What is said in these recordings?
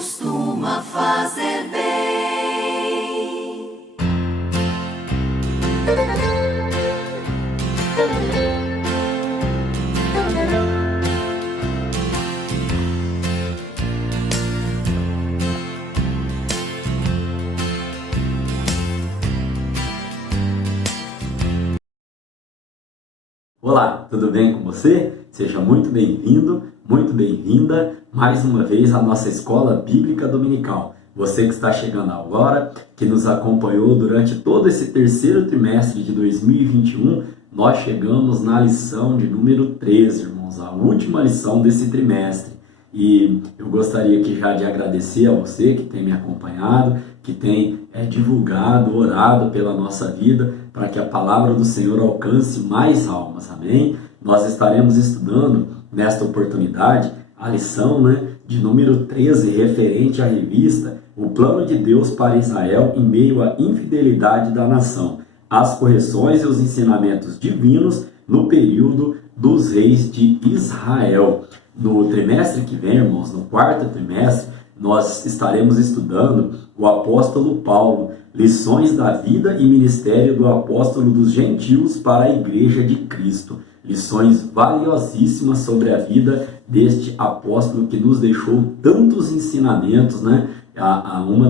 costuma fazer bem. Olá, tudo bem com você? Seja muito bem-vindo, muito bem-vinda mais uma vez à nossa Escola Bíblica Dominical. Você que está chegando agora, que nos acompanhou durante todo esse terceiro trimestre de 2021, nós chegamos na lição de número 13, irmãos, a última lição desse trimestre. E eu gostaria aqui já de agradecer a você que tem me acompanhado, que tem divulgado, orado pela nossa vida, para que a palavra do Senhor alcance mais almas, amém? Nós estaremos estudando nesta oportunidade a lição de número 13, referente à revista O Plano de Deus para Israel em meio à infidelidade da nação, as correções e os ensinamentos divinos no período dos reis de Israel. No trimestre que vem, irmãos, no quarto trimestre, nós estaremos estudando o apóstolo Paulo, lições da vida e ministério do apóstolo dos gentios para a igreja de Cristo. Lições valiosíssimas sobre a vida deste apóstolo que nos deixou tantos ensinamentos, Uma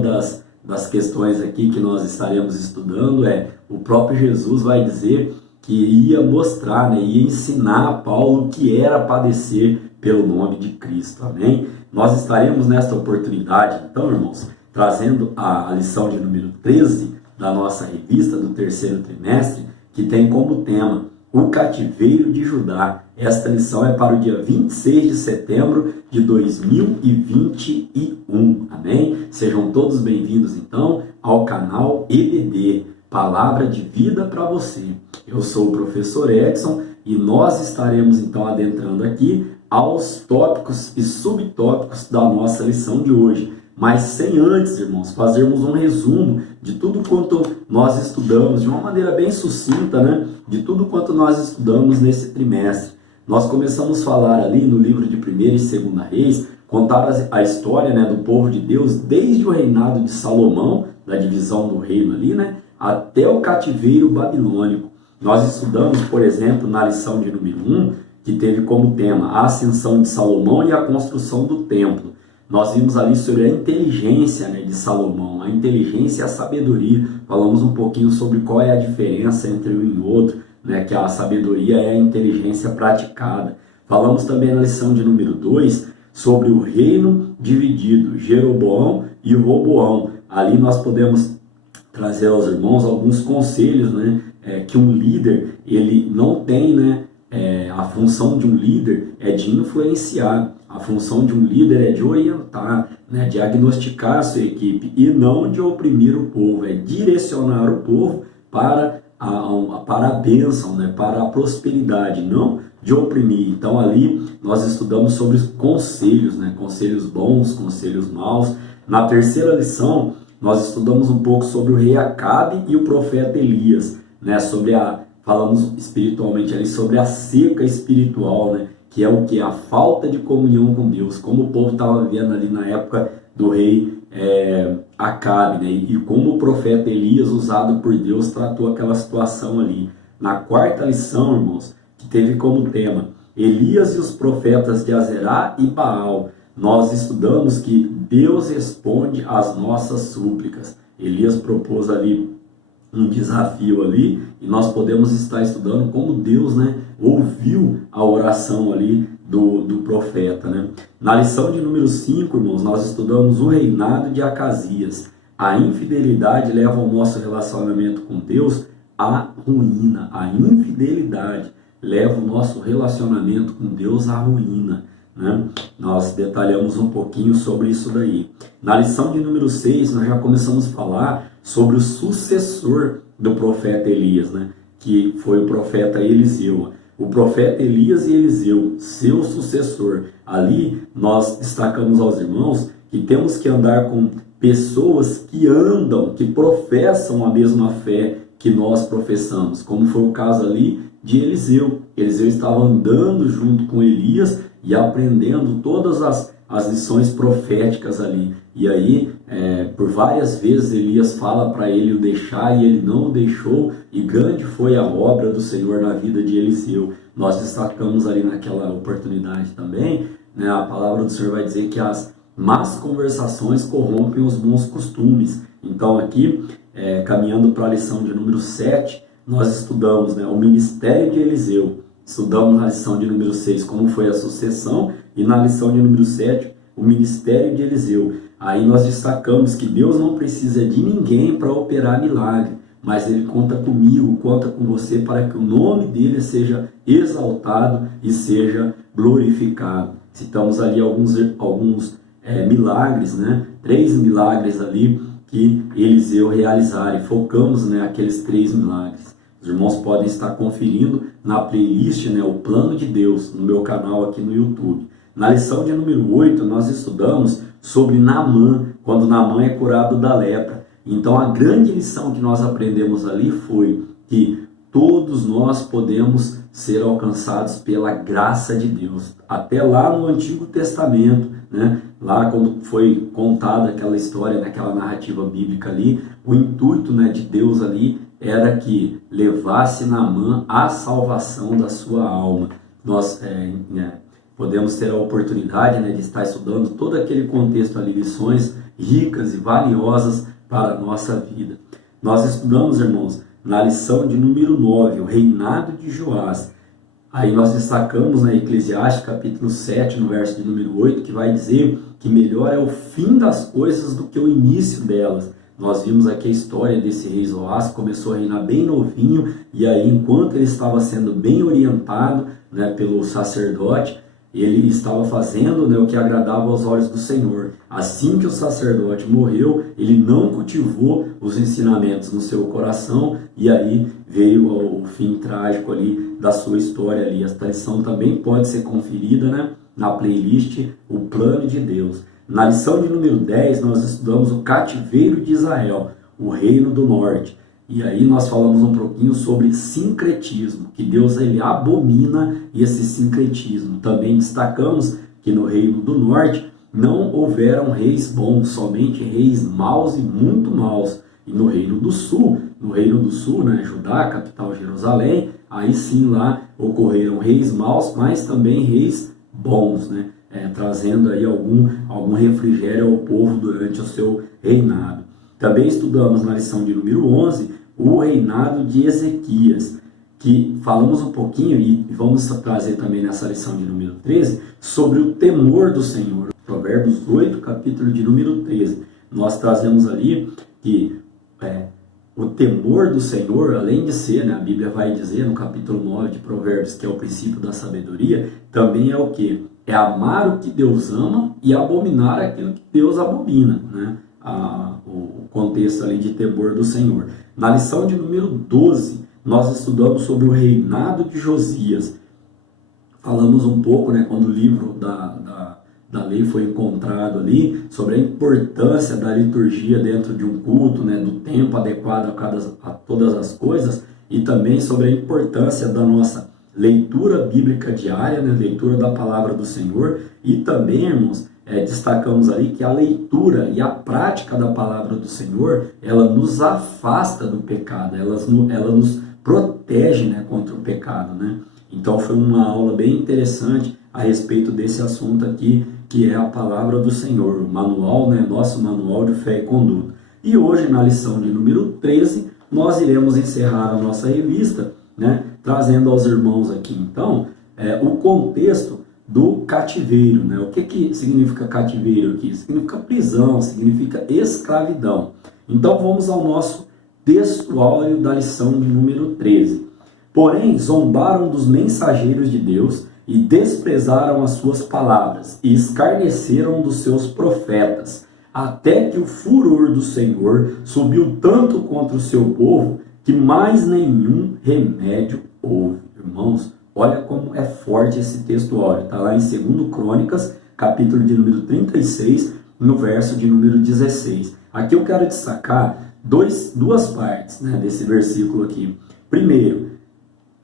das questões aqui que nós estaremos estudando o próprio Jesus vai dizer que ia mostrar, ia ensinar a Paulo o que era padecer pelo nome de Cristo, amém? Nós estaremos nesta oportunidade, então, irmãos, trazendo a lição de número 13 da nossa revista do terceiro trimestre, que tem como tema o cativeiro de Judá. Esta lição é para o dia 26 de setembro de 2021, amém? Sejam todos bem-vindos, então, ao canal EBD, Palavra de Vida para você. Eu sou o professor Edson e nós estaremos, então, adentrando aqui aos tópicos e subtópicos da nossa lição de hoje. Mas sem antes, irmãos, fazermos um resumo de tudo quanto nós estudamos, de uma maneira bem sucinta, de tudo quanto nós estudamos nesse trimestre. Nós começamos a falar ali no livro de 1ª e 2ª Reis, contar a história do povo de Deus, desde o reinado de Salomão, da divisão do reino ali, até o cativeiro babilônico. Nós estudamos, por exemplo, na lição de número 1, que teve como tema a ascensão de Salomão e a construção do templo. Nós vimos ali sobre a inteligência de Salomão, a inteligência e a sabedoria. Falamos um pouquinho sobre qual é a diferença entre um e o outro, que a sabedoria é a inteligência praticada. Falamos também na lição de número 2 sobre o reino dividido, Jeroboão e Roboão. Ali nós podemos trazer aos irmãos alguns conselhos, que um líder ele não tem, a função de um líder é de influenciar, a função de um líder é de orientar, de diagnosticar a sua equipe e não de oprimir o povo, é direcionar o povo para a bênção, para a prosperidade, não de oprimir. Então ali nós estudamos sobre os conselhos, conselhos bons, conselhos maus. Na terceira lição nós estudamos um pouco sobre o rei Acabe e o profeta Elias, falamos espiritualmente ali sobre a seca espiritual, que é o que? A falta de comunhão com Deus, como o povo estava vivendo ali na época do rei Acabe, e como o profeta Elias, usado por Deus, tratou aquela situação ali. Na quarta lição, irmãos, que teve como tema Elias e os profetas de Azerá e Baal, nós estudamos que Deus responde às nossas súplicas. Elias propôs ali um desafio ali, e nós podemos estar estudando como Deus ouviu a oração ali do profeta. Na lição de número 5, irmãos, nós estudamos o reinado de Acasias. A infidelidade leva o nosso relacionamento com Deus à ruína. A infidelidade leva o nosso relacionamento com Deus à ruína. Nós detalhamos um pouquinho sobre isso daí. Na lição de número 6, nós já começamos a falar sobre o sucessor do profeta Elias, que foi o profeta Eliseu. O profeta Elias e Eliseu, seu sucessor. Ali nós destacamos aos irmãos que temos que andar com pessoas que andam, que professam a mesma fé que nós professamos, como foi o caso ali de Eliseu. Eliseu estava andando junto com Elias e aprendendo todas as lições proféticas ali. E aí, por várias vezes, Elias fala para ele o deixar e ele não o deixou, e grande foi a obra do Senhor na vida de Eliseu. Nós destacamos ali naquela oportunidade também, né, a palavra do Senhor vai dizer que as más conversações corrompem os bons costumes. Então aqui, caminhando para a lição de número 7, nós estudamos, né, o ministério de Eliseu. Estudamos na lição de número 6 como foi a sucessão, e na lição de número 7, o ministério de Eliseu. Aí nós destacamos que Deus não precisa de ninguém para operar milagre, mas Ele conta comigo, conta com você para que o nome dEle seja exaltado e seja glorificado. Citamos ali alguns milagres, né? 3 milagres ali que Eliseu realizara, e focamos, né, aqueles 3 milagres. Os irmãos podem estar conferindo na playlist, né, o plano de Deus, no meu canal aqui no YouTube. Na lição de número 8, nós estudamos sobre Naamã, quando Naamã é curado da lepra. Então a grande lição que nós aprendemos ali foi que todos nós podemos ser alcançados pela graça de Deus. Até lá no Antigo Testamento, né, lá quando foi contada aquela história, naquela narrativa bíblica ali, o intuito, né, de Deus ali era que levasse Naamã à salvação da sua alma. Nós podemos ter a oportunidade, né, de estar estudando todo aquele contexto ali, lições ricas e valiosas para a nossa vida. Nós estudamos, irmãos, na lição de número 9, o reinado de Joás. Aí nós destacamos na Eclesiastes capítulo 7, no verso de número 8, que vai dizer que melhor é o fim das coisas do que o início delas. Nós vimos aqui a história desse rei Joás, que começou a reinar bem novinho, e aí enquanto ele estava sendo bem orientado, né, pelo sacerdote, ele estava fazendo, né, o que agradava aos olhos do Senhor. Assim que o sacerdote morreu, ele não cultivou os ensinamentos no seu coração, e aí veio o fim trágico ali da sua história ali. Esta lição também pode ser conferida, né, na playlist O Plano de Deus. Na lição de número 10, nós estudamos o cativeiro de Israel, o reino do norte. E aí nós falamos um pouquinho sobre sincretismo, que Deus ele abomina esse sincretismo. Também destacamos que no reino do norte não houveram reis bons, somente reis maus e muito maus. E no reino do sul, né, Judá, capital Jerusalém, aí sim lá ocorreram reis maus, mas também reis bons, né, trazendo aí algum refrigério ao povo durante o seu reinado. Também estudamos na lição de número 11 o reinado de Ezequias, que falamos um pouquinho, e vamos trazer também nessa lição de número 13, sobre o temor do Senhor. Provérbios 8, capítulo de número 13. Nós trazemos ali que o temor do Senhor, além de ser, né, a Bíblia vai dizer no capítulo 9 de Provérbios, que é o princípio da sabedoria, também é o quê? É amar o que Deus ama e abominar aquilo que Deus abomina, né? O contexto ali de temor do Senhor. Na lição de número 12, nós estudamos sobre o reinado de Josias. Falamos um pouco, né, quando o livro da lei foi encontrado ali, sobre a importância da liturgia dentro de um culto, né, do tempo adequado a todas as coisas, e também sobre a importância da nossa leitura bíblica diária, né, leitura da palavra do Senhor, e também, irmãos, destacamos ali que a leitura e a prática da palavra do Senhor, ela nos afasta do pecado, ela nos protege, né, contra o pecado, né? Então foi uma aula bem interessante a respeito desse assunto aqui, que é a palavra do Senhor, o manual, né, nosso manual de fé e conduta. E hoje, na lição de número 13, nós iremos encerrar a nossa revista, né, trazendo aos irmãos aqui, então, o contexto do cativeiro, né? O que significa cativeiro aqui? Significa prisão, significa escravidão. Então vamos ao nosso textuário da lição de número 13. Porém, zombaram dos mensageiros de Deus e desprezaram as suas palavras e escarneceram dos seus profetas, até que o furor do Senhor subiu tanto contra o seu povo que mais nenhum remédio houve. Irmãos, olha como é forte esse textuário. Está lá em 2 Crônicas, capítulo de número 36, no verso de número 16. Aqui eu quero destacar duas partes, né, desse versículo aqui. Primeiro,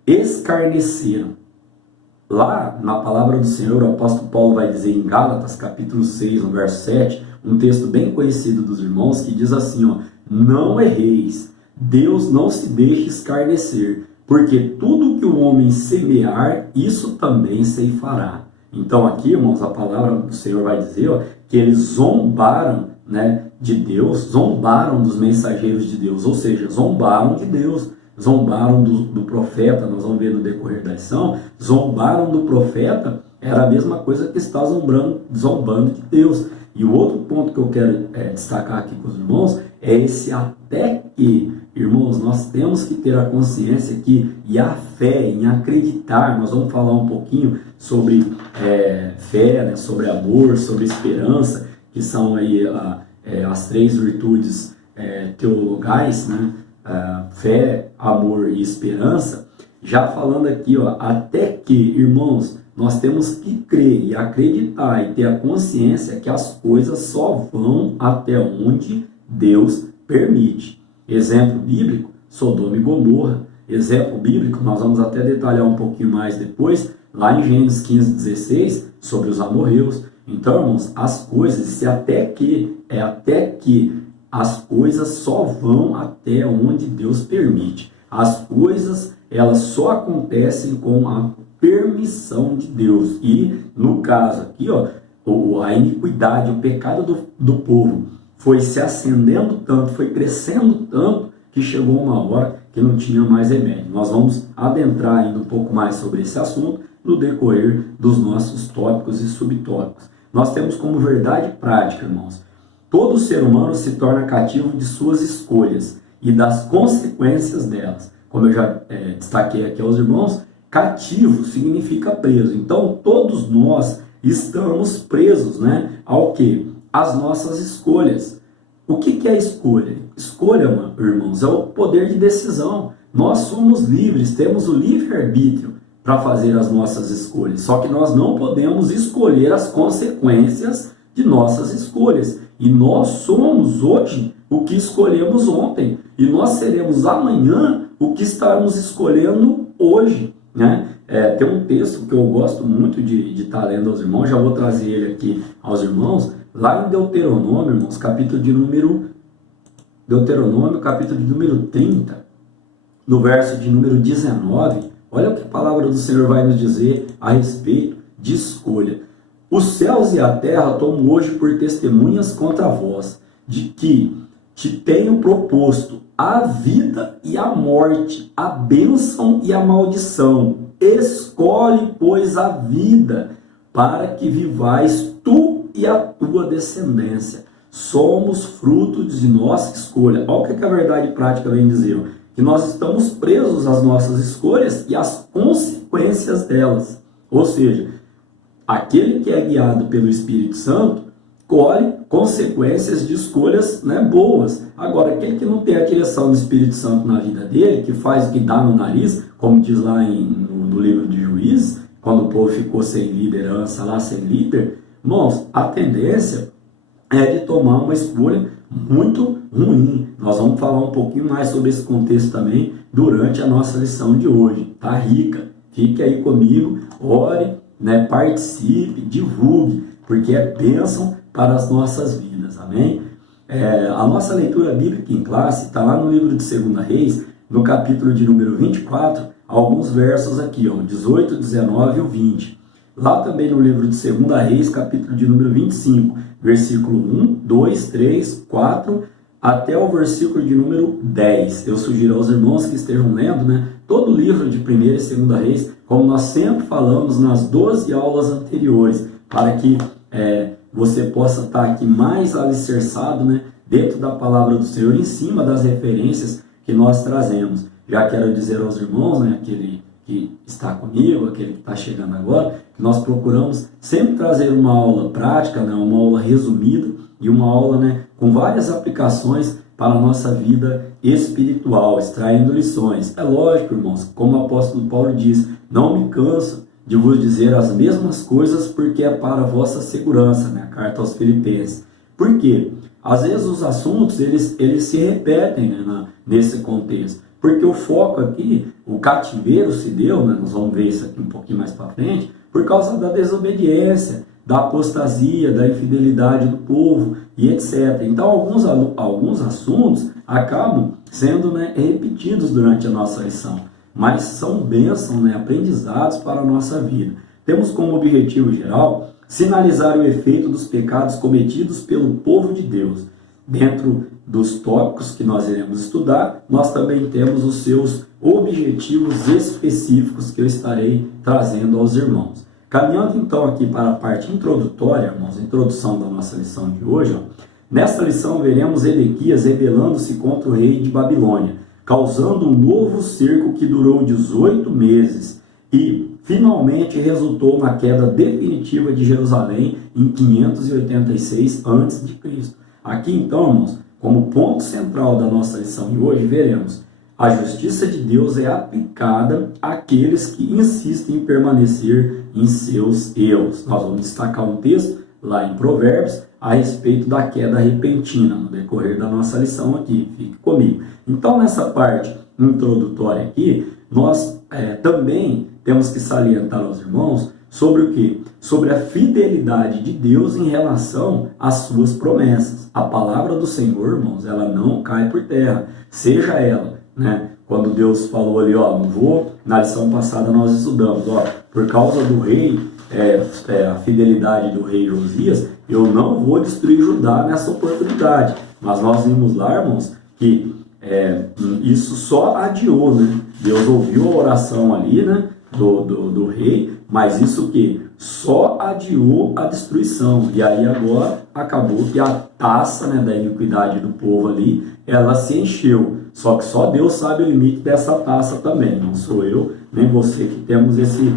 escarneceram. Lá na palavra do Senhor, o apóstolo Paulo vai dizer em Gálatas, capítulo 6, no verso 7, um texto bem conhecido dos irmãos, que diz assim, ó, não erreis, Deus não se deixe escarnecer, porque tudo que o homem semear, isso também ceifará. Então aqui, irmãos, a palavra do Senhor vai dizer, ó, que eles zombaram, né, de Deus, zombaram dos mensageiros de Deus, ou seja, zombaram de Deus, zombaram do profeta. Nós vamos ver no decorrer da lição, zombaram do profeta era a mesma coisa que estar zombando de Deus. E o outro ponto que eu quero destacar aqui com os irmãos é esse até que, irmãos, nós temos que ter a consciência que, e a fé em acreditar, nós vamos falar um pouquinho sobre fé, né, sobre amor, sobre esperança, que são aí as três virtudes teologais, né? Fé, amor e esperança. Já falando aqui, ó, até que, irmãos, nós temos que crer e acreditar e ter a consciência que as coisas só vão até onde Deus permite. Exemplo bíblico, Sodoma e Gomorra. Exemplo bíblico, nós vamos até detalhar um pouquinho mais depois, lá em Gênesis 15:16, sobre os amorreus. Então, irmãos, as coisas, esse até que as coisas só vão até onde Deus permite. As coisas, elas só acontecem com a permissão de Deus. E, no caso aqui, ó, a iniquidade, o pecado do povo foi se acendendo tanto, foi crescendo tanto, que chegou uma hora que não tinha mais remédio. Nós vamos adentrar ainda um pouco mais sobre esse assunto no decorrer dos nossos tópicos e subtópicos. Nós temos como verdade prática, irmãos, todo ser humano se torna cativo de suas escolhas e das consequências delas. Como eu já destaquei aqui aos irmãos, cativo significa preso. Então, todos nós estamos presos, né, ao quê? Às nossas escolhas. O que é escolha? Escolha, irmãos, é o poder de decisão. Nós somos livres, temos o livre-arbítrio para fazer as nossas escolhas. Só que nós não podemos escolher as consequências de nossas escolhas. E nós somos hoje o que escolhemos ontem. E nós seremos amanhã o que estaremos escolhendo hoje, né? Tem um texto que eu gosto muito de estar lendo aos irmãos, já vou trazer ele aqui aos irmãos, lá em Deuteronômio, irmãos, capítulo de número 30, no verso de número 19, olha o que a palavra do Senhor vai nos dizer a respeito de escolha. Os céus e a terra tomam hoje por testemunhas contra vós, de que te tenho proposto a vida e a morte, a bênção e a maldição. Escolhe, pois, a vida, para que vivais tu e a tua descendência. Somos fruto de nossa escolha. Olha o que a verdade prática vem dizer. Que nós estamos presos às nossas escolhas e às consequências delas. Ou seja, aquele que é guiado pelo Espírito Santo colhe consequências de escolhas, né, boas. Agora, aquele que não tem a direção do Espírito Santo na vida dele, que faz o que dá no nariz, como diz lá no livro de Juízes, quando o povo ficou sem liderança, lá sem líder, irmãos, a tendência é de tomar uma escolha muito ruim. Nós vamos falar um pouquinho mais sobre esse contexto também durante a nossa lição de hoje. Tá rica? Fique aí comigo, ore, né, participe, divulgue, porque é bênção para as nossas vidas, amém? A nossa leitura bíblica em classe está lá no livro de 2 Reis, no capítulo de número 24, alguns versos aqui, ó, 18, 19 e o 20. Lá também no livro de 2 Reis, capítulo de número 25, versículo 1, 2, 3, 4, até o versículo de número 10. Eu sugiro aos irmãos que estejam lendo, né, todo o livro de 1 e 2 Reis, como nós sempre falamos nas 12 aulas anteriores, para que você possa estar aqui mais alicerçado, né, dentro da palavra do Senhor, em cima das referências que nós trazemos. Já quero dizer aos irmãos, né, aquele que está comigo, aquele que está chegando agora, que nós procuramos sempre trazer uma aula prática, né, uma aula resumida e uma aula, né, com várias aplicações para a nossa vida espiritual, extraindo lições. É lógico, irmãos, como o apóstolo Paulo diz, não me canso de vos dizer as mesmas coisas, porque é para a vossa segurança, né? A carta aos Filipenses. Por quê? Às vezes os assuntos, eles se repetem, né, nesse contexto. Porque o foco aqui, o cativeiro se deu, né? Nós vamos ver isso aqui um pouquinho mais para frente, por causa da desobediência, da apostasia, da infidelidade do povo e etc. Então, alguns assuntos acabam sendo, né, repetidos durante a nossa lição, mas são bênçãos, né, aprendizados para a nossa vida. Temos como objetivo geral sinalizar o efeito dos pecados cometidos pelo povo de Deus. Dentro dos tópicos que nós iremos estudar, nós também temos os seus objetivos específicos que eu estarei trazendo aos irmãos. Caminhando então aqui para a parte introdutória, irmãos, a introdução da nossa lição de hoje, ó. Nesta lição veremos Edequias rebelando-se contra o rei de Babilônia, causando um novo cerco que durou 18 meses e finalmente resultou na queda definitiva de Jerusalém em 586 a.C. Aqui então, irmãos, como ponto central da nossa lição de hoje, veremos a justiça de Deus é aplicada àqueles que insistem em permanecer em seus erros. Nós vamos destacar um texto lá em Provérbios a respeito da queda repentina no decorrer da nossa lição aqui. Fique comigo. Então, nessa parte introdutória aqui, nós também temos que salientar aos irmãos sobre o quê? Sobre a fidelidade de Deus em relação às suas promessas. A palavra do Senhor, irmãos, ela não cai por terra, seja ela, né? Quando Deus falou ali, ó, não vou, na lição passada nós estudamos, ó, por causa do rei, a fidelidade do rei Josias, eu não vou destruir Judá nessa oportunidade. Mas nós vimos lá, irmãos, que isso só adiou, né? Deus ouviu a oração ali, né, do rei, mas isso que só adiou a destruição. E aí agora acabou que a taça, né, da iniquidade do povo ali, ela se encheu. Só que só Deus sabe o limite dessa taça também. Não sou eu, nem você que temos esse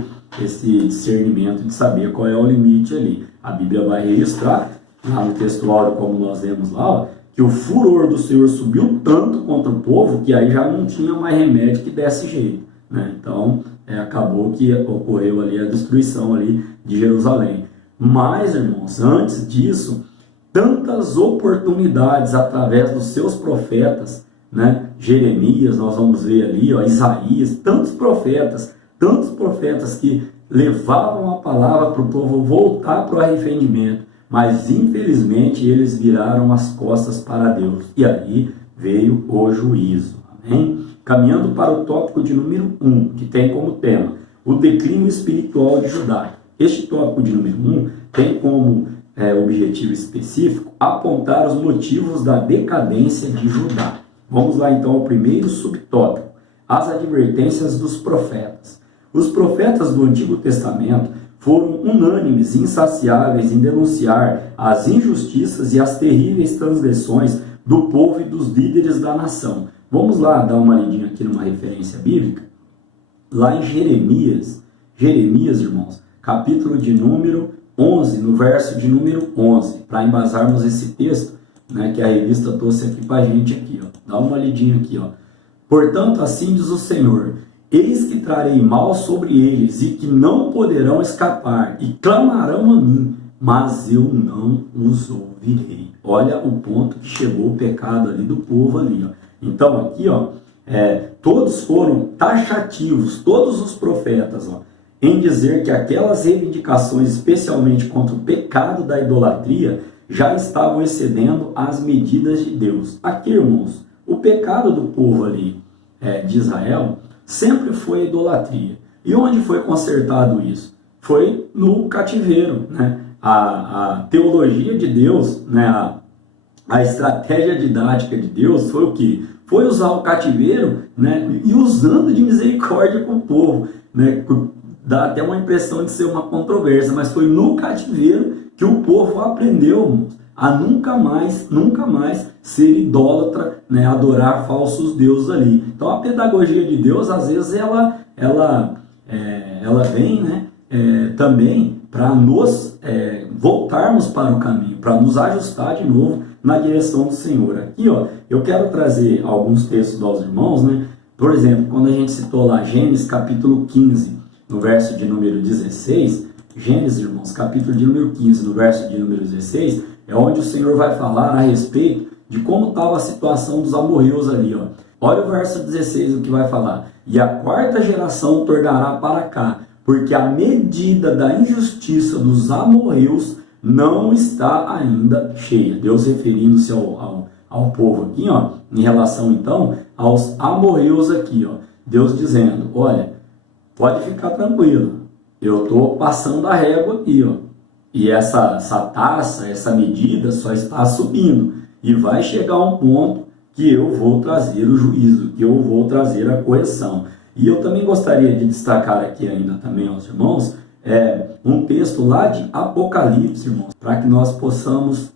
discernimento de saber qual é o limite ali. A Bíblia vai registrar, lá no textuário, como nós vemos lá, ó, que o furor do Senhor subiu tanto contra o povo que aí já não tinha mais remédio que desse jeito, né? Então, acabou que ocorreu ali a destruição ali de Jerusalém. Mas, irmãos, antes disso, tantas oportunidades através dos seus profetas, né? Jeremias, nós vamos ver ali, ó, Isaías, tantos profetas que levavam a palavra para o povo voltar para o arrependimento, mas infelizmente eles viraram as costas para Deus, e aí veio o juízo. Amém? Caminhando para o tópico de número 1, que tem como tema o declínio espiritual de Judá. Este tópico de número 1 tem como objetivo específico apontar os motivos da decadência de Judá. Vamos lá então ao primeiro subtópico, as advertências dos profetas. Os profetas do Antigo Testamento foram unânimes e insaciáveis em denunciar as injustiças e as terríveis transgressões do povo e dos líderes da nação. Vamos lá dar uma lidinha aqui numa referência bíblica. Lá em Jeremias, irmãos, capítulo de número 11, no verso de número 11, para embasarmos esse texto, né, que a revista trouxe aqui para a gente aqui, ó. Dá uma lidinha aqui, ó. Portanto, assim diz o Senhor: eis que trarei mal sobre eles, e que não poderão escapar, e clamarão a mim, mas eu não os ouvirei. Olha o ponto que chegou o pecado ali do povo ali, ó. Então aqui, ó, todos foram taxativos, todos os profetas, ó, em dizer que aquelas reivindicações, especialmente contra o pecado da idolatria, já estavam excedendo as medidas de Deus. Aqui, irmãos, o pecado do povo ali de Israel sempre foi a idolatria. E onde foi consertado isso? Foi no cativeiro, né? A teologia de Deus, né? A estratégia didática de Deus foi o quê? Foi usar o cativeiro, né? E usando de misericórdia com o povo, né? Dá até uma impressão de ser uma controvérsia, mas foi no cativeiro que o povo aprendeu a nunca mais ser idólatra, né? Adorar falsos deuses ali. Então a pedagogia de Deus, às vezes, ela vem, né? Também para nos voltarmos para o caminho, para nos ajustar de novo na direção do Senhor. Aqui, ó, eu quero trazer alguns textos aos irmãos, né? Por exemplo, quando a gente citou lá Gênesis capítulo 15, no verso de número 16, Gênesis, irmãos, capítulo de número 15, no verso de número 16, é onde o Senhor vai falar a respeito de como estava a situação dos amorreus ali, ó. Olha o verso 16, o que vai falar. E a quarta geração tornará para cá, porque a medida da injustiça dos amorreus não está ainda cheia. Deus referindo-se ao povo aqui, ó, em relação então aos amorreus aqui, ó. Deus dizendo, olha, pode ficar tranquilo, eu estou passando a régua aqui, ó. E essa taça, essa medida só está subindo. E vai chegar um ponto que eu vou trazer o juízo, que eu vou trazer a correção. E eu também gostaria de destacar aqui ainda também aos irmãos, um texto lá de Apocalipse, irmãos, para que nós possamos,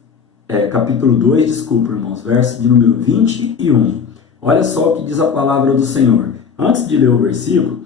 capítulo 2, desculpa, irmãos, verso de número 21. Olha só o que diz a palavra do Senhor. Antes de ler o versículo,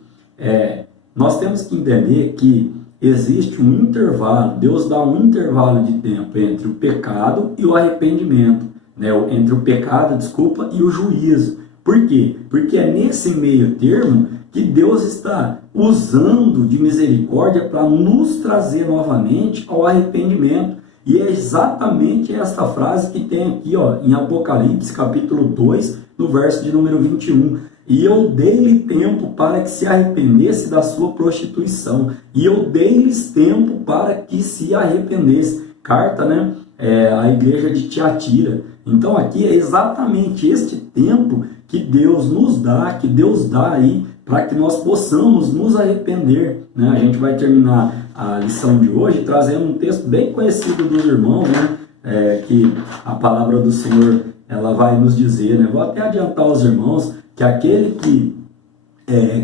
nós temos que entender que existe um intervalo, Deus dá um intervalo de tempo entre o pecado e o arrependimento, né? Entre o pecado, desculpa, e o juízo. Por quê? Porque é nesse meio termo que Deus está usando de misericórdia para nos trazer novamente ao arrependimento. E é exatamente esta frase que tem aqui, ó, em Apocalipse, capítulo 2, no verso de número 21. E eu dei-lhe tempo para que se arrependesse da sua prostituição. E eu dei-lhes tempo para que se arrependesse. Carta, né? A igreja de Tiatira. Então aqui é exatamente este tempo que Deus nos dá, que Deus dá aí, para que nós possamos nos arrepender, né? A gente vai terminar a lição de hoje trazendo um texto bem conhecido dos irmãos, né? Que a palavra do Senhor ela vai nos dizer, né? Vou até adiantar aos irmãos que aquele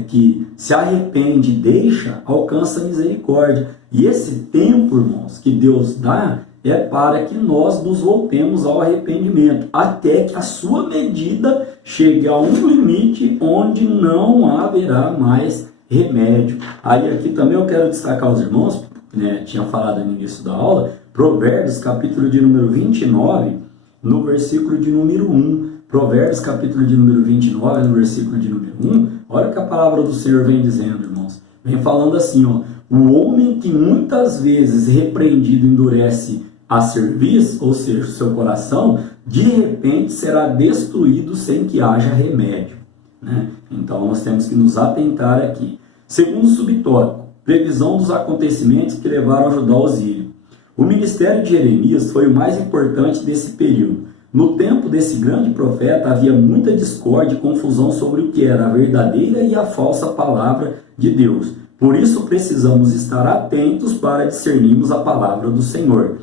que se arrepende e deixa, alcança misericórdia. E esse tempo, irmãos, que Deus dá é para que nós nos voltemos ao arrependimento, até que a sua medida chegue a um limite onde não haverá mais remédio. Aí aqui também eu quero destacar aos irmãos, né, tinha falado no início da aula, Provérbios, capítulo de número 29, no versículo de número 1. Provérbios, capítulo de número 29, no versículo de número 1, olha o que a palavra do Senhor vem dizendo, irmãos. Vem falando assim, ó, o homem que muitas vezes repreendido endurece a cerviz, ou seja, o seu coração, de repente será destruído sem que haja remédio, né? Então nós temos que nos atentar aqui. Segundo subtópico, previsão dos acontecimentos que levaram a Judá ao exílio. O ministério de Jeremias foi o mais importante desse período. No tempo desse grande profeta havia muita discórdia e confusão sobre o que era a verdadeira e a falsa palavra de Deus. Por isso precisamos estar atentos para discernirmos a palavra do Senhor.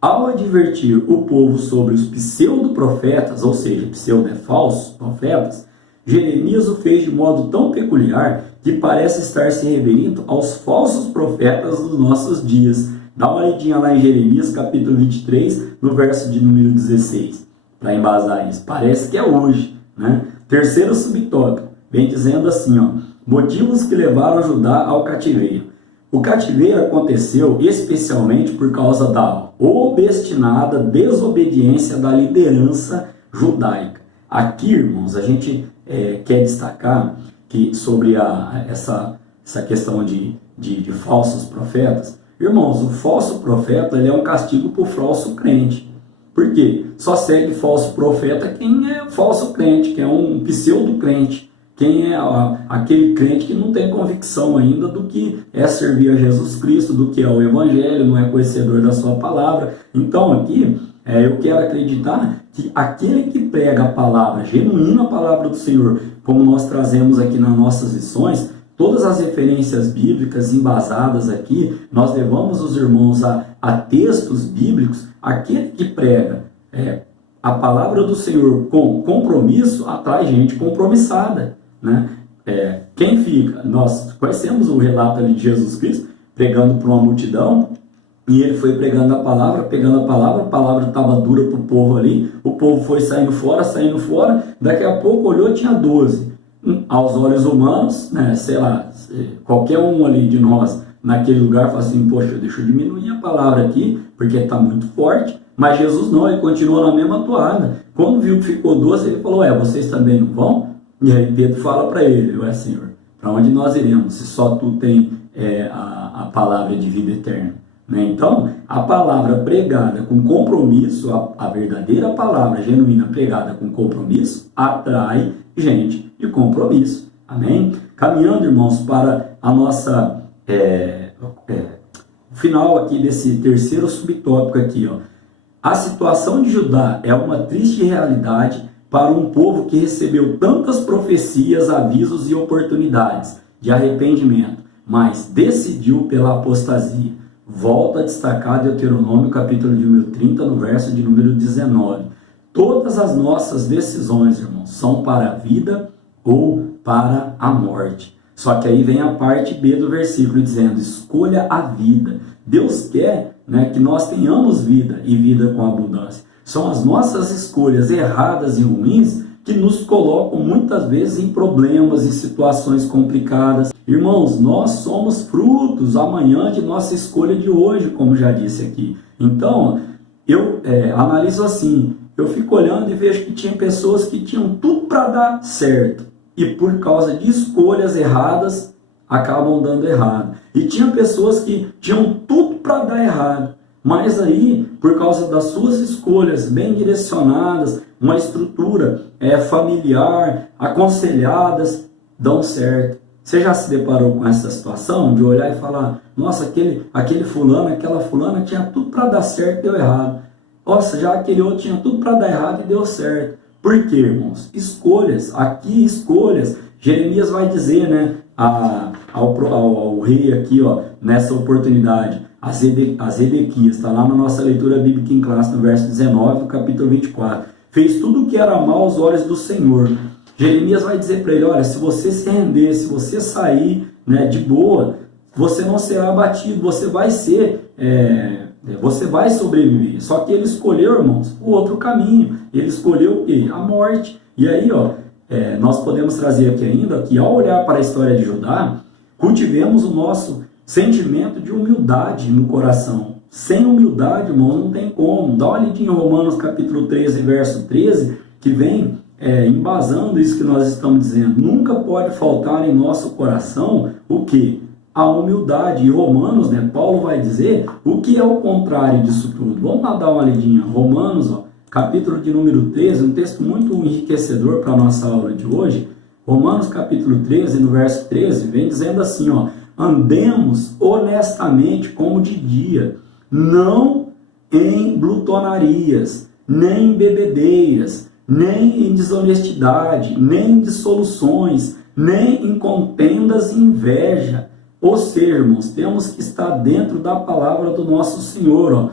Ao advertir o povo sobre os pseudo-profetas, ou seja, falsos profetas, Jeremias o fez de modo tão peculiar que parece estar se referindo aos falsos profetas dos nossos dias. Dá uma olhadinha lá em Jeremias, capítulo 23, no verso de número 16. Para embasar isso, parece que é hoje, né? Terceiro subtópico, vem dizendo assim, ó, motivos que levaram Judá ao cativeiro. O cativeiro aconteceu especialmente por causa da obstinada desobediência da liderança judaica. Aqui, irmãos, a gente quer destacar que sobre essa questão de falsos profetas. Irmãos, o falso profeta ele é um castigo para o falso crente. Por quê? Só segue falso profeta quem é falso crente, que é um pseudo-crente. Quem é aquele crente que não tem convicção ainda do que é servir a Jesus Cristo, do que é o Evangelho, não é conhecedor da sua palavra. Então aqui, eu quero acreditar que aquele que prega a palavra, genuína palavra do Senhor, como nós trazemos aqui nas nossas lições, todas as referências bíblicas embasadas aqui, nós levamos os irmãos a textos bíblicos. Aquele que prega a palavra do Senhor com compromisso atrai gente compromissada, né? Quem fica? Nós conhecemos o relato ali de Jesus Cristo pregando para uma multidão, e ele foi pregando a palavra, pegando a palavra estava dura para o povo ali, o povo foi saindo fora, daqui a pouco olhou, tinha 12. Aos olhos humanos, né, sei lá, qualquer um ali de nós naquele lugar fala assim, poxa, deixa eu diminuir a palavra aqui, porque está muito forte. Mas Jesus não, ele continuou na mesma toada. Quando viu que ficou 12, ele falou, vocês também não vão? E aí Pedro fala para ele, Senhor, para onde nós iremos, se só tu tem a palavra de vida eterna? Né? Então, a palavra pregada com compromisso, a verdadeira palavra genuína pregada com compromisso, atrai gente de compromisso. Amém? Caminhando, irmãos, para a nossa final aqui desse terceiro subtópico aqui, ó. A situação de Judá é uma triste realidade para um povo que recebeu tantas profecias, avisos e oportunidades de arrependimento, mas decidiu pela apostasia. Volta a destacar Deuteronômio capítulo de número 30, no verso de número 19. Todas as nossas decisões, irmãos, são para a vida ou para a morte. Só que aí vem a parte B do versículo dizendo, escolha a vida. Deus quer, né, que nós tenhamos vida e vida com abundância. São as nossas escolhas erradas e ruins que nos colocam muitas vezes em problemas e situações complicadas. Irmãos, nós somos frutos amanhã de nossa escolha de hoje, como já disse aqui. Então, eu analiso assim, eu fico olhando e vejo que tinha pessoas que tinham tudo para dar certo. E por causa de escolhas erradas, acabam dando errado. E tinha pessoas que tinham tudo para dar errado. Mas aí, por causa das suas escolhas bem direcionadas, uma estrutura familiar, aconselhadas, dão certo. Você já se deparou com essa situação de olhar e falar, nossa, aquele fulano, aquela fulana tinha tudo para dar certo e deu errado. Nossa, já aquele outro tinha tudo para dar errado e deu certo. Por quê, irmãos? Escolhas, aqui escolhas. Jeremias vai dizer, né, ao rei aqui, ó, nessa oportunidade, a Zedequias, está lá na nossa leitura bíblica em classe, no verso 19, do capítulo 24. Fez tudo o que era mal aos olhos do Senhor. Jeremias vai dizer para ele, olha, se você se render, se você sair, né, de boa, você não será abatido, você vai sobreviver. Só que ele escolheu, irmãos, o outro caminho. Ele escolheu o quê? A morte. E aí, ó, nós podemos trazer aqui ainda que ao olhar para a história de Judá, cultivemos o nosso sentimento de humildade no coração. Sem humildade, irmãos, não tem como. Dá uma olhadinha em Romanos capítulo 13, verso 13, que vem embasando isso que nós estamos dizendo. Nunca pode faltar em nosso coração o quê? A humildade. E Romanos, né, Paulo vai dizer o que é o contrário disso tudo. Vamos lá dar uma olhadinha. Romanos, ó, capítulo de número 13, um texto muito enriquecedor para a nossa aula de hoje. Romanos capítulo 13, no verso 13, vem dizendo assim, ó, andemos honestamente como de dia, não em glutonarias, nem em bebedeiras, nem em desonestidade, nem em dissoluções, nem em contendas e inveja. Ou seja, irmãos, temos que estar dentro da palavra do nosso Senhor, ó.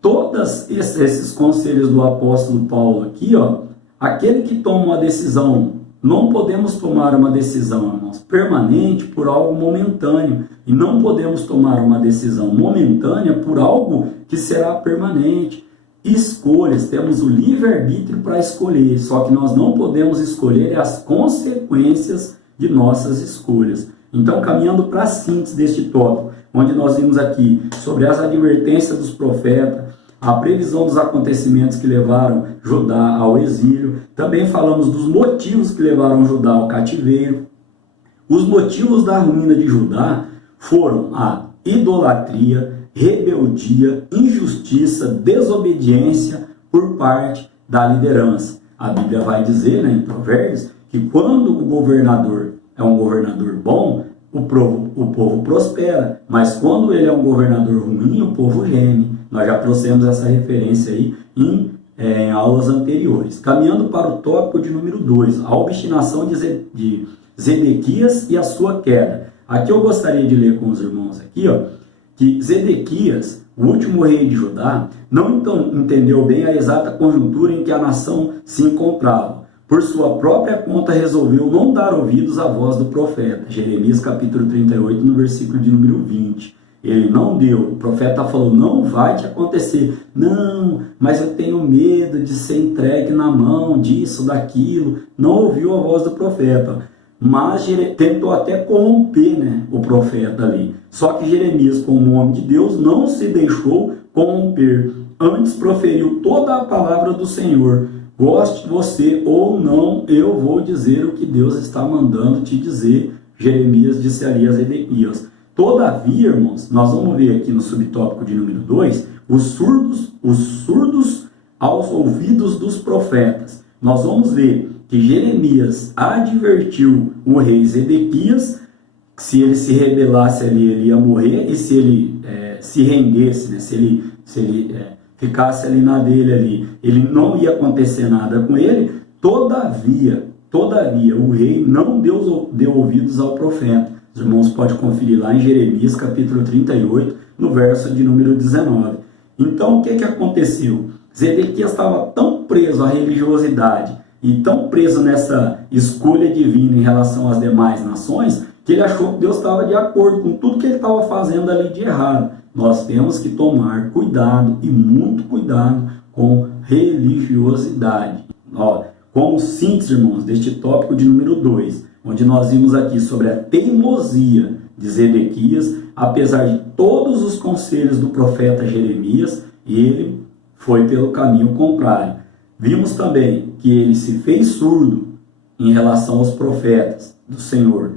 Todos esses conselhos do apóstolo Paulo aqui, ó, aquele que toma uma decisão, não podemos tomar uma decisão, irmãos, permanente por algo momentâneo. E não podemos tomar uma decisão momentânea por algo que será permanente. Escolhas, temos o livre-arbítrio para escolher, só que nós não podemos escolher as consequências de nossas escolhas. Então, caminhando para a síntese deste tópico, onde nós vimos aqui sobre as advertências dos profetas, a previsão dos acontecimentos que levaram Judá ao exílio, também falamos dos motivos que levaram Judá ao cativeiro. Os motivos da ruína de Judá foram a idolatria, rebeldia, injustiça, desobediência por parte da liderança. A Bíblia vai dizer, né, em Provérbios, que quando o governador é um governador bom, o povo prospera, mas quando ele é um governador ruim, o povo geme. Nós já trouxemos essa referência aí em aulas anteriores. Caminhando para o tópico de número 2, a obstinação de Zedequias e a sua queda. Aqui eu gostaria de ler com os irmãos aqui, ó, que Zedequias, o último rei de Judá, não entendeu bem a exata conjuntura em que a nação se encontrava. Por sua própria conta resolveu não dar ouvidos à voz do profeta. Jeremias capítulo 38, no versículo de número 20. Ele não deu. O profeta falou, não vai te acontecer. Não, mas eu tenho medo de ser entregue na mão disso, daquilo. Não ouviu a voz do profeta. Mas tentou até corromper, né, o profeta ali. Só que Jeremias, como homem de Deus, não se deixou corromper. Antes proferiu toda a palavra do Senhor. Goste você ou não, eu vou dizer o que Deus está mandando te dizer. Jeremias disse ali a Zedequias. Todavia, irmãos, nós vamos ver aqui no subtópico de número 2, os surdos aos ouvidos dos profetas. Nós vamos ver que Jeremias advertiu o rei Zedequias que se ele se rebelasse ali, ele ia morrer, e se ele se rendesse, né, se ele ficasse ali na dele ali, ele não ia acontecer nada com ele. Todavia, o rei não deu ouvidos ao profeta. Os irmãos podem conferir lá em Jeremias, capítulo 38, no verso de número 19. Então, o que aconteceu? Zedequias estava tão preso à religiosidade e tão preso nessa escolha divina em relação às demais nações, que ele achou que Deus estava de acordo com tudo que ele estava fazendo ali de errado. Nós temos que tomar cuidado, e muito cuidado, com religiosidade. Como síntese, irmãos, deste tópico de número 2, onde nós vimos aqui sobre a teimosia de Zedequias, apesar de todos os conselhos do profeta Jeremias, ele foi pelo caminho contrário. Vimos também que ele se fez surdo em relação aos profetas do Senhor.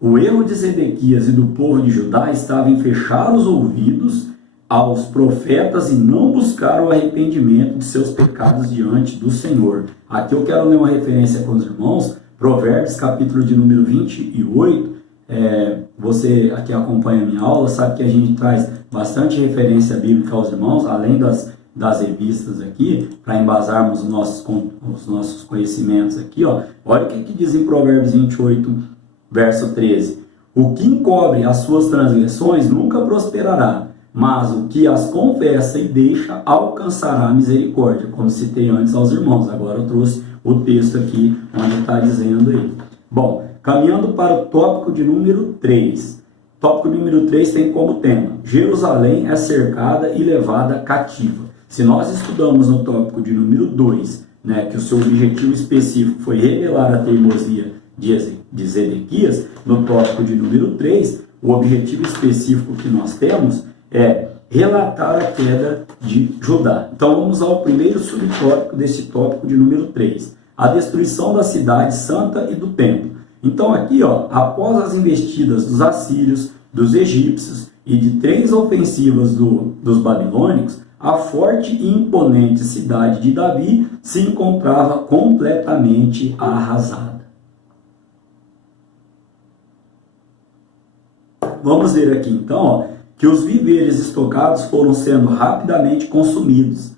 O erro de Zedequias e do povo de Judá estava em fechar os ouvidos aos profetas e não buscar o arrependimento de seus pecados diante do Senhor. Aqui eu quero ler uma referência com os irmãos, Provérbios, capítulo de número 28. Você aqui acompanha a minha aula, sabe que a gente traz bastante referência bíblica aos irmãos, além das revistas aqui, para embasarmos os nossos conhecimentos aqui. Olha o que diz em Provérbios 28, verso 13. O que encobre as suas transgressões nunca prosperará, mas o que as confessa e deixa alcançará a misericórdia. Como citei antes aos irmãos, agora eu trouxe o texto aqui onde está dizendo aí. Bom, caminhando para o tópico de número 3. Tópico número 3 tem como tema: Jerusalém é cercada e levada cativa. Se nós estudamos no tópico de número 2, né, que o seu objetivo específico foi revelar a teimosia de Zedequias, no tópico de número 3, o objetivo específico que nós temos é relatar a queda de Judá. Então vamos ao primeiro subtópico desse tópico de número 3, a destruição da cidade santa e do templo. Então aqui, após as investidas dos assírios, dos egípcios e de 3 ofensivas dos babilônicos, a forte e imponente cidade de Davi se encontrava completamente arrasada. Vamos ver aqui então, que os víveres estocados foram sendo rapidamente consumidos,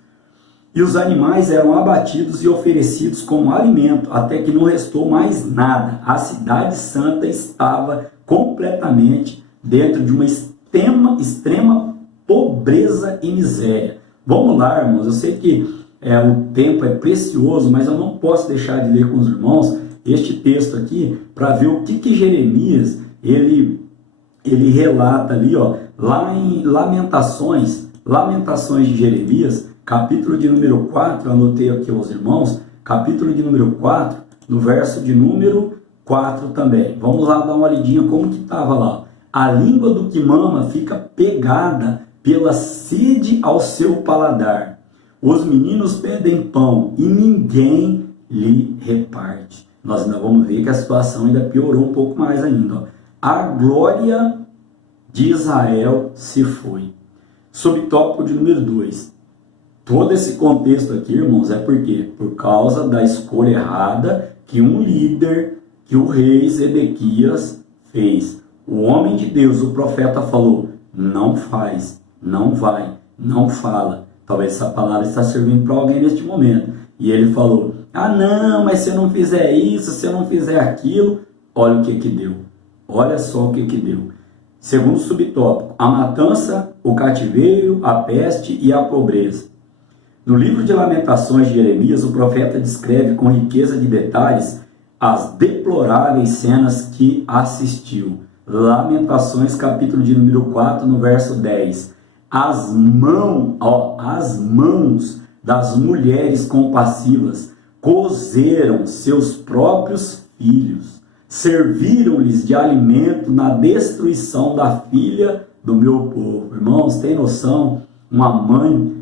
e os animais eram abatidos e oferecidos como alimento, até que não restou mais nada. A cidade santa estava completamente dentro de uma extrema pobreza e miséria. Vamos lá, irmãos, eu sei que o tempo é precioso, mas eu não posso deixar de ler com os irmãos este texto aqui, para ver o que Jeremias, ele relata ali, lá em Lamentações de Jeremias, capítulo de número 4, eu anotei aqui aos irmãos, capítulo de número 4, no verso de número 4 também. Vamos lá dar uma olhadinha como que estava lá. A língua do que mama fica pegada pela sede ao seu paladar. Os meninos pedem pão e ninguém lhe reparte. Nós ainda vamos ver que a situação ainda piorou um pouco mais ainda. A glória de Israel se foi. Subtópico de número 2. Todo esse contexto aqui, irmãos, é por quê? Por causa da escolha errada que um líder, que o rei Zedequias fez. O homem de Deus, o profeta, falou: não faz, não vai, não fala. Talvez essa palavra está servindo para alguém neste momento. E ele falou: não, mas se eu não fizer isso, se eu não fizer aquilo, olha o que deu. Olha só o que deu. Segundo subtópico, a matança, o cativeiro, a peste e a pobreza. No livro de Lamentações de Jeremias, o profeta descreve com riqueza de detalhes as deploráveis cenas que assistiu. Lamentações, capítulo de número 4, no verso 10. As mãos das mulheres compassivas cozeram seus próprios filhos, serviram-lhes de alimento na destruição da filha do meu povo. Irmãos, tem noção? Uma mãe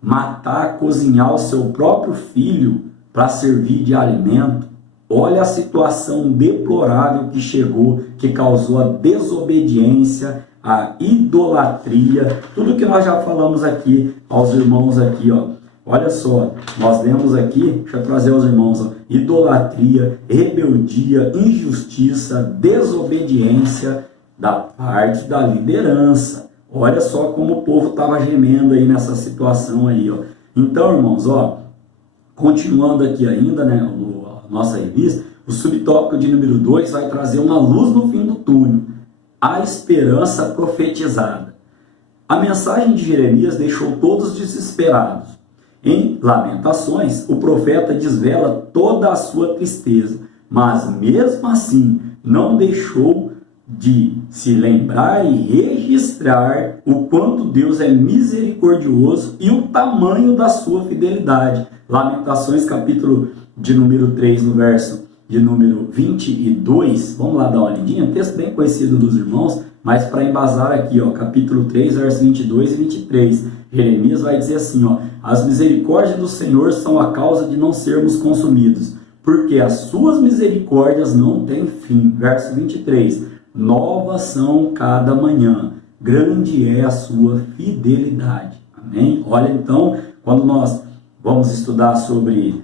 matar, cozinhar o seu próprio filho para servir de alimento? Olha a situação deplorável que chegou, que causou a desobediência, a idolatria, tudo que nós já falamos aqui aos irmãos aqui, Olha só, nós lemos aqui, deixa eu trazer aos irmãos, ó, idolatria, rebeldia, injustiça, desobediência da parte da liderança. Olha só como o povo estava gemendo aí nessa situação aí, ó. Então, irmãos, ó, continuando aqui ainda, né, a nossa revista, o subtópico de número 2 vai trazer uma luz no fim do túnel, a esperança profetizada. A mensagem de Jeremias deixou todos desesperados. Em Lamentações, o profeta desvela toda a sua tristeza, mas mesmo assim não deixou de se lembrar e registrar o quanto Deus é misericordioso e o tamanho da sua fidelidade. Lamentações, capítulo de número 3, no verso de número 22. Vamos lá dar uma olhadinha, um texto bem conhecido dos irmãos, mas para embasar aqui, ó, capítulo 3, versos 22 e 23. Jeremias vai dizer assim, ó: as misericórdias do Senhor são a causa de não sermos consumidos, porque as suas misericórdias não têm fim. Verso 23. Novas são cada manhã, grande é a sua fidelidade. Amém? Olha, então, quando nós vamos estudar sobre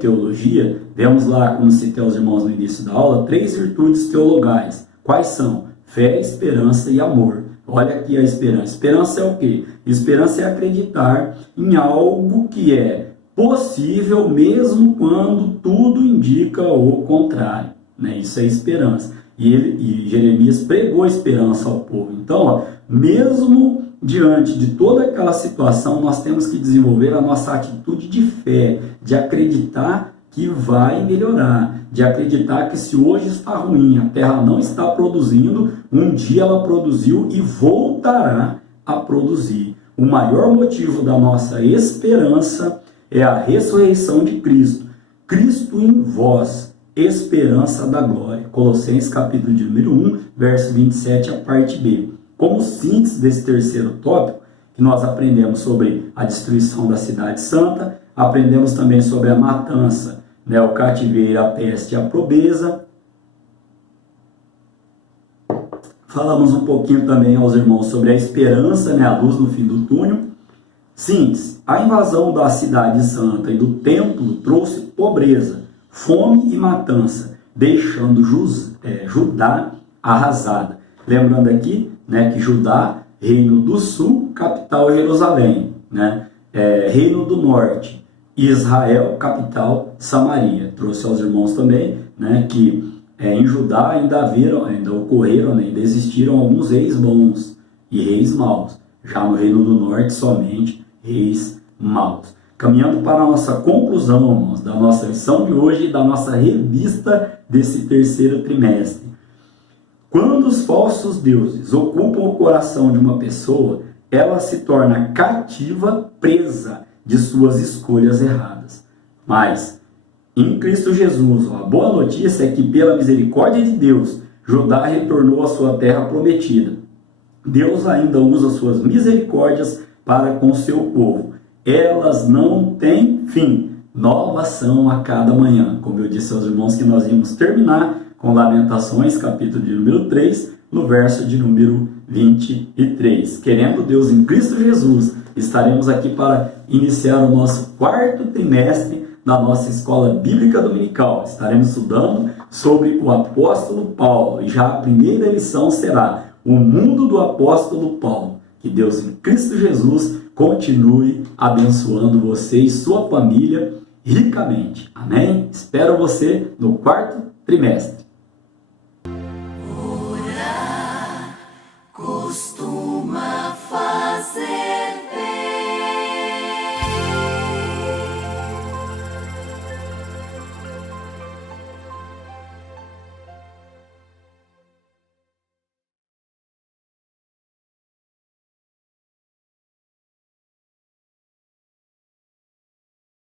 teologia, vemos lá, como citei aos irmãos no início da aula, 3 virtudes teologais. Quais são? Fé, esperança e amor. Olha aqui a esperança. Esperança é o quê? Esperança é acreditar em algo que é possível mesmo quando tudo indica o contrário, né? Isso é esperança. E Jeremias pregou esperança ao povo. Então, ó, mesmo diante de toda aquela situação, nós temos que desenvolver a nossa atitude de fé, de acreditar que vai melhorar, de acreditar que se hoje está ruim, a terra não está produzindo, um dia ela produziu e voltará a produzir. O maior motivo da nossa esperança é a ressurreição de Cristo. Cristo em vós, esperança da glória. Colossenses capítulo de número 1, verso 27, a parte B. Como síntese desse terceiro tópico, que nós aprendemos sobre a destruição da cidade santa, aprendemos também sobre a matança, né, o cativeiro, a peste e a pobreza. Falamos um pouquinho também aos irmãos sobre a esperança, né, a luz no fim do túnel. Síntese: a invasão da cidade santa e do templo trouxe pobreza, fome e matança, deixando Judá arrasada. Lembrando aqui, né, que Judá, reino do sul, capital Jerusalém, né, reino do norte, Israel, capital Samaria. Trouxe aos irmãos também, né, que em Judá ainda ocorreram, né, ainda existiram alguns reis bons e reis maus. Já no reino do norte, somente reis maus. Caminhando para a nossa conclusão, irmãos, da nossa lição de hoje e da nossa revista desse terceiro trimestre. Quando os falsos deuses ocupam o coração de uma pessoa, ela se torna cativa, presa de suas escolhas erradas. Mas, em Cristo Jesus, a boa notícia é que, pela misericórdia de Deus, Judá retornou à sua terra prometida. Deus ainda usa suas misericórdias para com seu povo. Elas não têm fim, novas são a cada manhã. Como eu disse aos irmãos que nós íamos terminar com Lamentações, capítulo de número 3, no verso de número 23. Querendo Deus em Cristo Jesus, estaremos aqui para iniciar o nosso 4º trimestre da nossa Escola Bíblica Dominical. Estaremos estudando sobre o apóstolo Paulo, e já a primeira lição será o mundo do apóstolo Paulo. Que Deus em Cristo Jesus continue abençoando você e sua família ricamente. Amém? Espero você no 4º trimestre. Orar costuma fazer